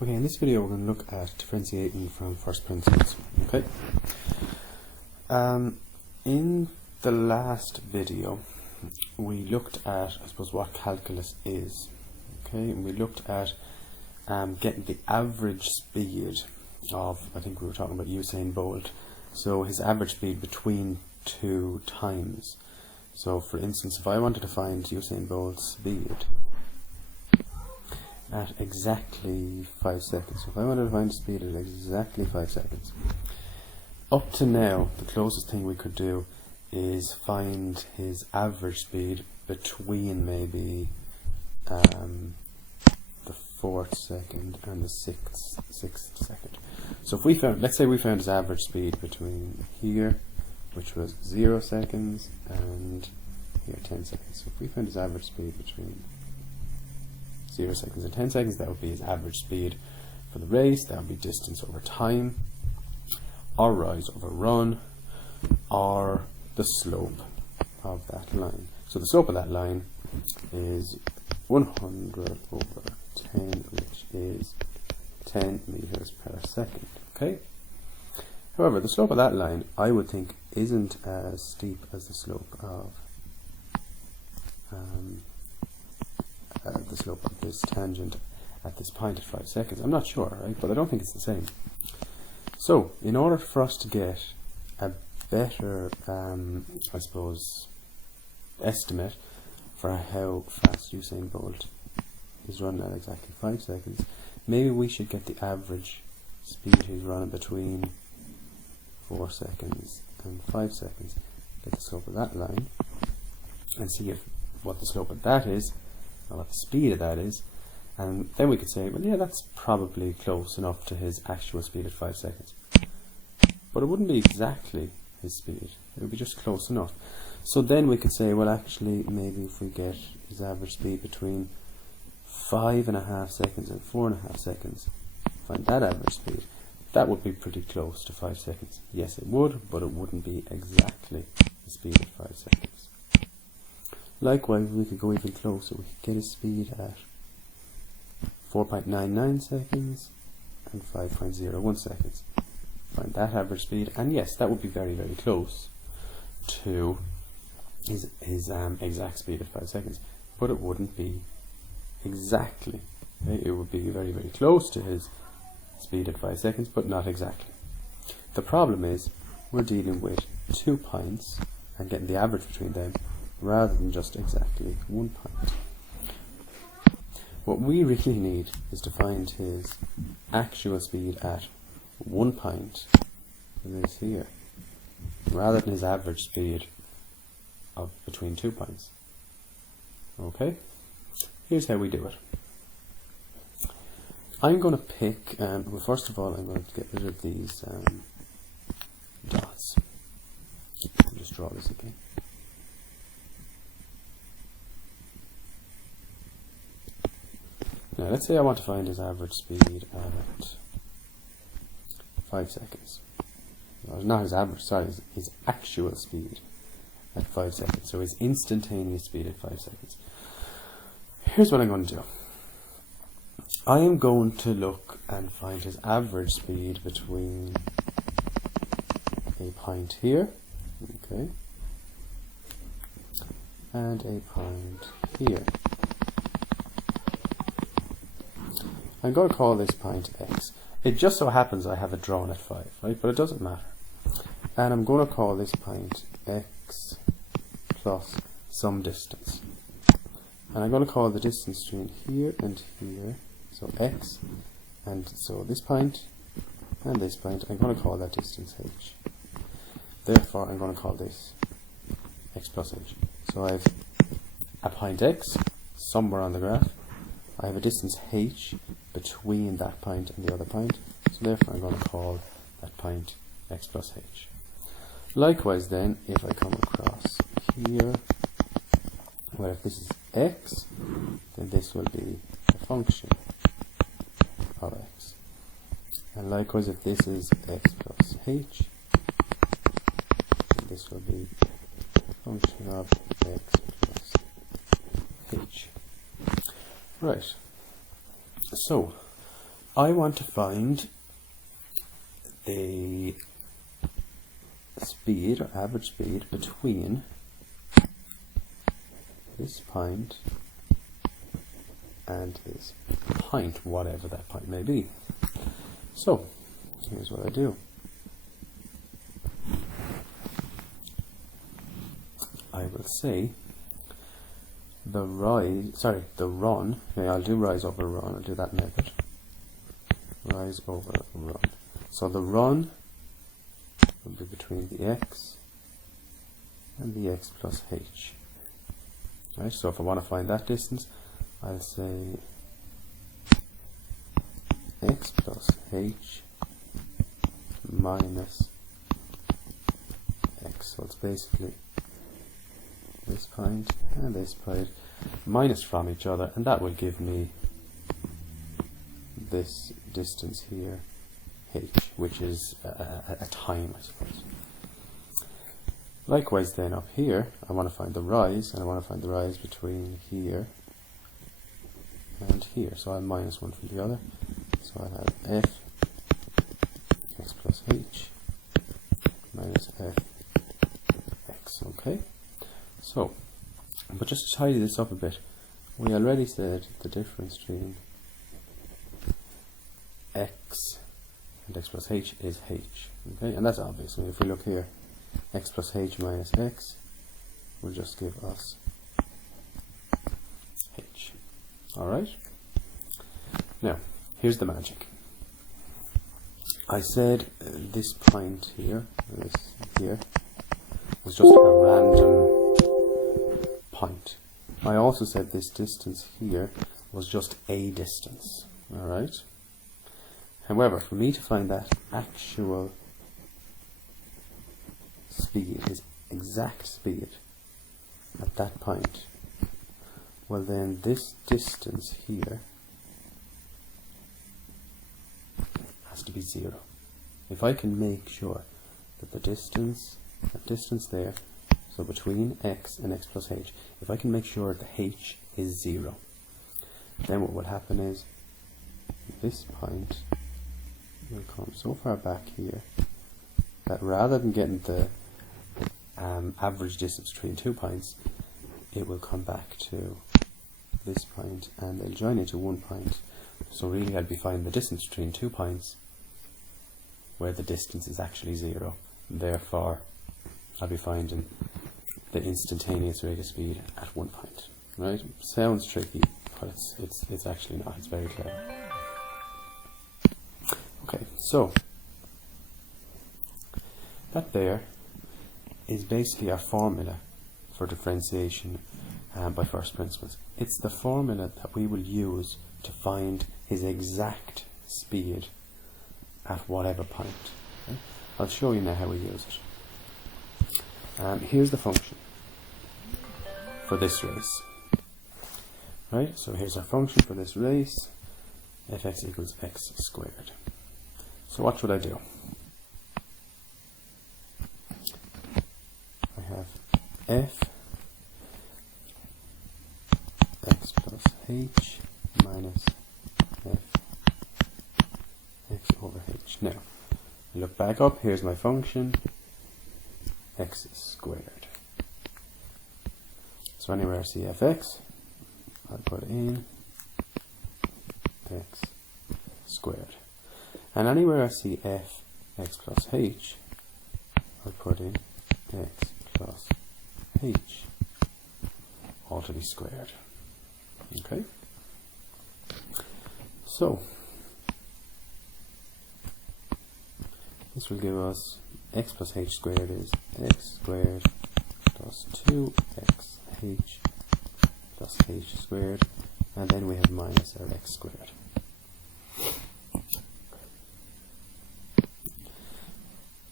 Okay, in this video we're going to look at differentiating from first principles. Okay. In the last video we looked at, I suppose, what calculus is. Okay, and we looked at getting the average speed of, I think we were talking about Usain Bolt. So his average speed between two times. So for instance, if I wanted to find Usain Bolt's speed at exactly 5 seconds. So if I wanted to find speed at exactly 5 seconds, up to now the closest thing we could do is find his average speed between maybe the 4th second and the 6th second. So if we found, let's say we found his average speed between here, which was 0 seconds, and here 10 seconds. So if we found his average speed between 0 seconds and 10 seconds, that would be his average speed for the race. That would be distance over time, or rise over run, or the slope of that line. So the slope of that line is 100 over 10, which is 10 meters per second. Okay. However, the slope of that line, I would think, isn't as steep as the slope of this tangent at this point at 5 seconds. I'm not sure, right? But I don't think it's the same. So, in order for us to get a better, I suppose, estimate for how fast Usain Bolt is running at exactly 5 seconds, maybe we should get the average speed he's running between 4 seconds and 5 seconds, get the slope of that line, and see what the slope of that is, or what the speed of that is, and then we could say, well, yeah, that's probably close enough to his actual speed at 5 seconds. But it wouldn't be exactly his speed, it would be just close enough. So then we could say, well, actually, maybe if we get his average speed between 5.5 seconds and 4.5 seconds, find that average speed, that would be pretty close to 5 seconds. Yes, it would, but it wouldn't be exactly the speed at 5 seconds. Likewise, we could go even closer. We could get his speed at 4.99 seconds and 5.01 seconds. Find that average speed, and yes, that would be very, very close to his exact speed at 5 seconds. But it wouldn't be exactly. Okay? It would be very, very close to his speed at 5 seconds, but not exactly. The problem is we're dealing with 2 points and getting the average between them rather than just exactly 1 point. What we really need is to find his actual speed at 1 point, this here, rather than his average speed of between 2 points. Okay, here's how we do it. I'm going to pick, well, first of all, I'm going to get rid of these dots. I'll just draw this again. Now, let's say I want to find his average speed at 5 seconds. Well, not his average, sorry, his actual speed at 5 seconds. So his instantaneous speed at 5 seconds. Here's what I'm going to do. I am going to look and find his average speed between a point here, okay, and a point here. I'm going to call this point X. It just so happens I have it drawn at 5, right? But it doesn't matter. And I'm going to call this point X plus some distance. And I'm going to call the distance between here and here, so X, and so this point and this point, I'm going to call that distance H. Therefore, I'm going to call this X plus H. So I have a point X somewhere on the graph. I have a distance H between that point and the other point. So therefore, I'm going to call that point X plus H. Likewise then, if I come across here, well, if this is X, then this will be a function of X. And likewise, if this is X plus H, then this will be a function of X plus H. Right. So, I want to find the speed, or average speed, between this point and this point, whatever that point may be. So, here's what I do. I will say the run, okay, I'll do rise over run, I'll do that method. Rise over run. So the run will be between the x and the x plus h. Right, so if I want to find that distance, I'll say x plus h minus x. So it's basically this point and this point minus from each other, and that will give me this distance here, h, which is a time, I suppose. Likewise then up here, I want to find the rise, and I want to find the rise between here and here. So I'll minus one from the other. So I'll have f x plus h minus f x, okay? So, but just to tidy this up a bit, we already said the difference between x and x plus h is h, okay? And that's obvious. I mean, if we look here, x plus h minus x will just give us h. Alright? Now, here's the magic. I said this point here, this here, was just a random point. I also said this distance here was just a distance. Alright? However, for me to find that actual speed, his exact speed at that point, well then this distance here has to be 0. If I can make sure that the distance, that distance there, so between x and x plus h, if I can make sure the h is 0, then what will happen is this point will come so far back here that rather than getting the average distance between 2 points, it will come back to this point and they'll join into 1 point. So really I'd be finding the distance between 2 points where the distance is actually 0. Therefore I'll be finding the instantaneous rate of speed at 1 point. Right? Sounds tricky, but it's actually not. It's very clever. Okay, so that there is basically our formula for differentiation by first principles. It's the formula that we will use to find his exact speed at whatever point. Okay? I'll show you now how we use it. Here's the function for this race. Right, so here's our function for this race, fx equals x squared. So what should I do? I have f x plus h minus f x over h. Now, look back up, here's my function, x squared. So anywhere I see fx, I'll put in x squared. And anywhere I see f x plus h, I'll put in x plus h, all to be squared. Okay? So, this will give us x plus h squared is x squared plus 2xh plus h squared, and then we have minus our x squared.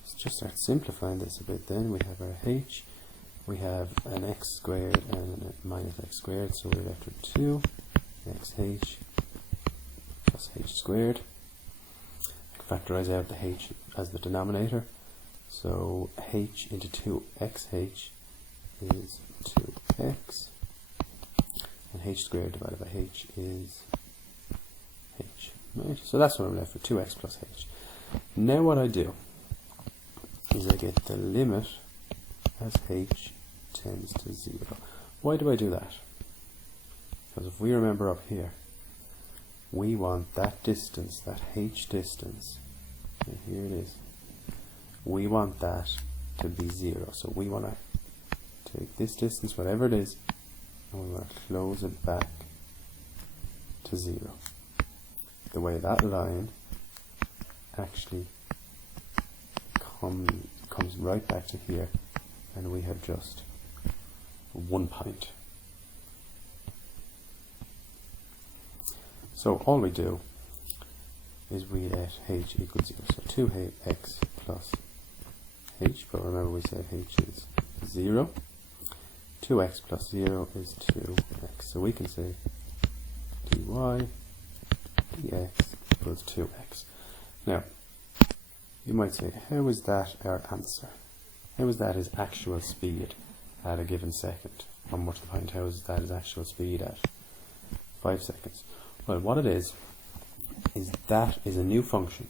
Let's just start simplifying this a bit then. We have our h, we have an x squared and a minus x squared, so we're left with 2xh plus h squared. I can factorize out the h as the denominator, so h into 2xh is 2x, and h squared divided by h is h. Right? So that's what I'm left with, 2x plus h. Now what I do is I get the limit as h tends to 0. Why do I do that? Because if we remember up here, we want that distance, that h distance, and here it is, we want that to be 0. So we want to take this distance, whatever it is, and we want to close it back to 0. The way that line actually comes right back to here, and we have just 1 point. So all we do is we let h equal 0. So 2x plus h, but remember we said h is 0. 2x plus 0 is 2x. So we can say dy dx equals 2x. Now, you might say, how is that our answer? How is that his actual speed at a given second? From what's the point? How is that his actual speed at 5 seconds? Well, what it is that is a new function.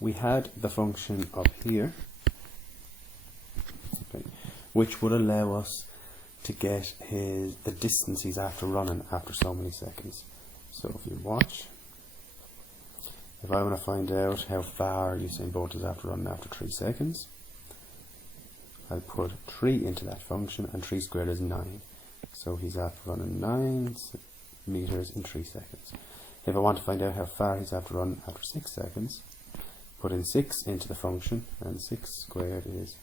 We had the function up here, okay, which would allow us to get the distance he's after running after so many seconds. So if you watch, if I want to find out how far Usain Bolt is after running after 3 seconds, I'll put 3 into that function, and 3 squared is 9. So he's after running 9 meters in 3 seconds. If I want to find out how far he's after running after 6 seconds, put in 6 into the function, and 6 squared is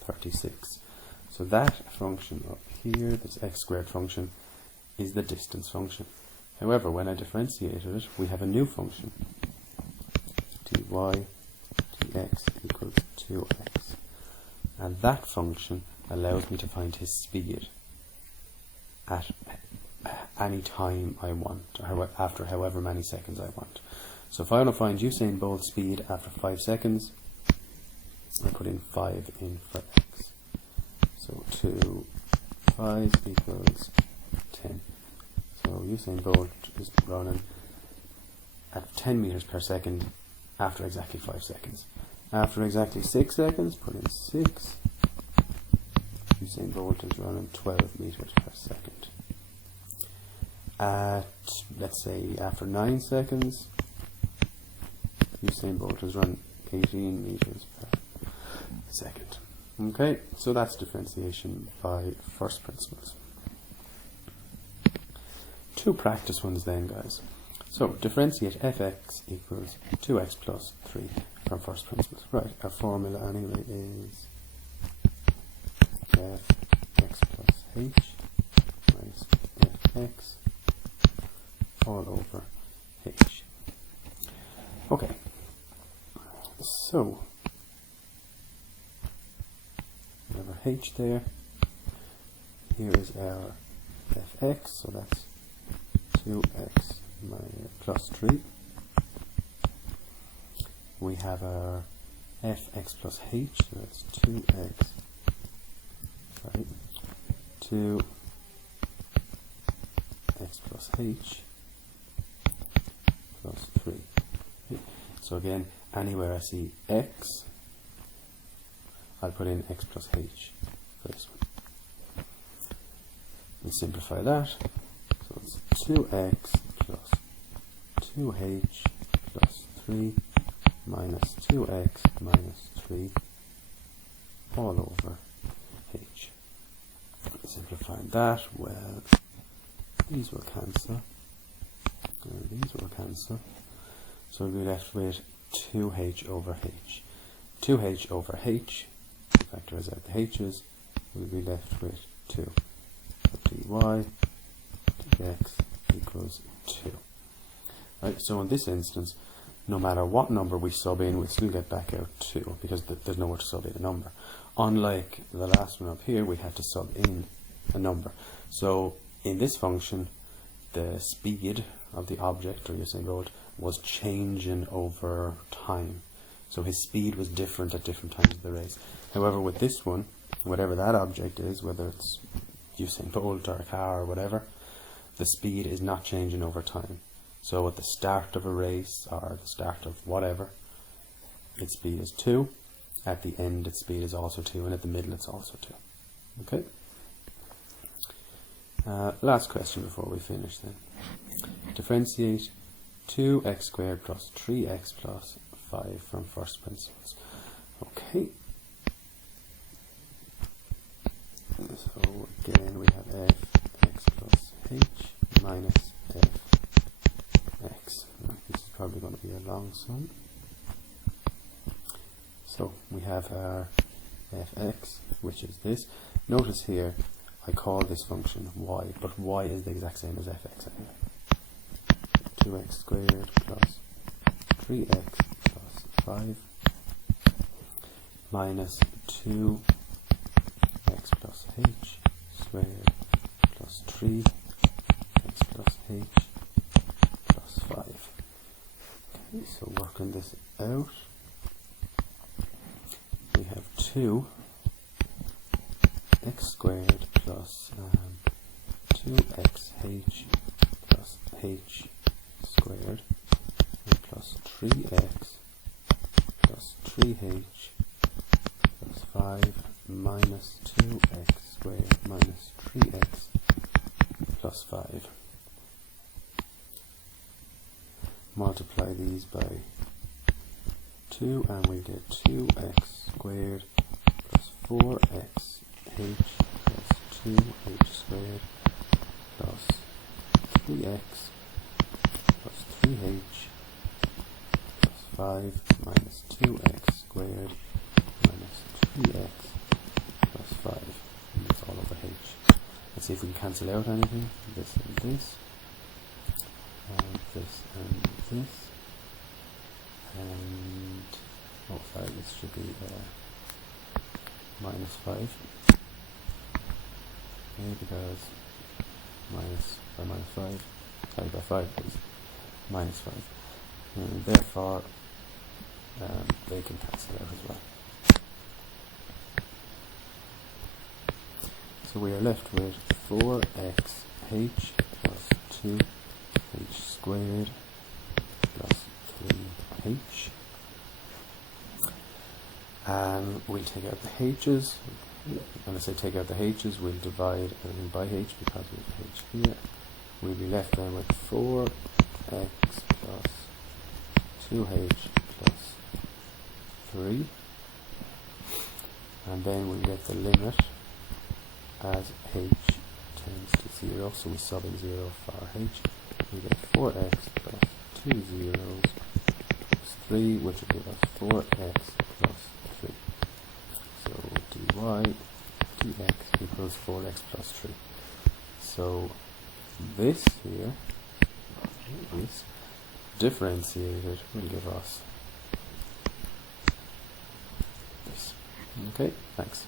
36. So that function up here, this x squared function, is the distance function. However, when I differentiated it, we have a new function, dy dx equals 2x. And that function allows me to find his speed at any time I want, or after however many seconds I want. So if I want to find Usain Bolt's speed after 5 seconds, I put in 5 in for x. So 5 equals 10. So Usain Bolt is running at 10 meters per second after exactly 5 seconds. After exactly 6 seconds, put in 6. Usain Bolt is running 12 meters per second. At, let's say, after 9 seconds, Usain Bolt is running 18 meters per second. Okay, so that's differentiation by first principles. 2 practice ones then, guys. So differentiate fx equals 2x plus 3 from first principles. Right, our formula anyway is fx plus h minus fx all over h. Okay, so we have our h there. Here is our fx, so that's 2x plus 3. We have our fx plus h, so that's 2x, 2x plus h plus 3. Okay. So again, anywhere I see x, I'll put in x plus h for this one. We simplify that. So it's 2x plus 2h plus 3 minus 2x minus 3 all over h. Simplifying that, well, these will cancel, and these will cancel. So we'll be left with 2h over h. 2h over h, factorize out the h's, we'll be left with 2. So dy dx equals 2. Right, so in this instance, no matter what number we sub in, we still get back out 2, because there's nowhere to sub in a number. Unlike the last one up here, we had to sub in a number. So in this function, the speed of the object, or Usain Bolt, was changing over time. So his speed was different at different times of the race. However, with this one, whatever that object is, whether it's Usain Bolt or a car or whatever, the speed is not changing over time. So at the start of a race, or the start of whatever, its speed is 2. At the end, its speed is also 2, and at the middle, it's also 2. Okay? Last question before we finish then. Differentiate 2x squared plus 3x plus 5 from first principles. Okay. So again, we have f x plus h minus f x. This is probably going to be a long sum. So we have our fx, which is this. Notice here, I call this function y, but y is the exact same as fx anyway. 2x squared plus 3x plus 5 minus 2x plus h squared plus 3x plus h plus 5. Okay, so working this out, we have 2x squared plus 2xh plus h squared and plus 3x plus 3h plus 5 minus 2x squared minus 3x plus 5. Multiply these by 2 and we get 2x squared plus 4xh plus 2h squared plus 3x plus 3h plus 5 minus 2x squared minus 3x plus 5. And that's all over h. Let's see if we can cancel out anything. This and this. And this and this. And, oh sorry, this should be minus 5. Okay, because minus by minus 5. Sorry, by 5 please. Minus 5. And therefore, they can cancel out as well. So we are left with 4xh plus 2h squared plus 3h. And we'll take out the h's. When I say take out the h's, we'll divide everything by h because we have h here. We'll be left then with 4x plus 2h plus 3. And then we'll get the limit as h tends to 0, so we sub in 0 for h. We get 4x plus 2 zeros plus 3, which will give us 4x plus 3. So dy dx equals 4x plus 3. So this here, this differentiated will give us this. Okay, thanks.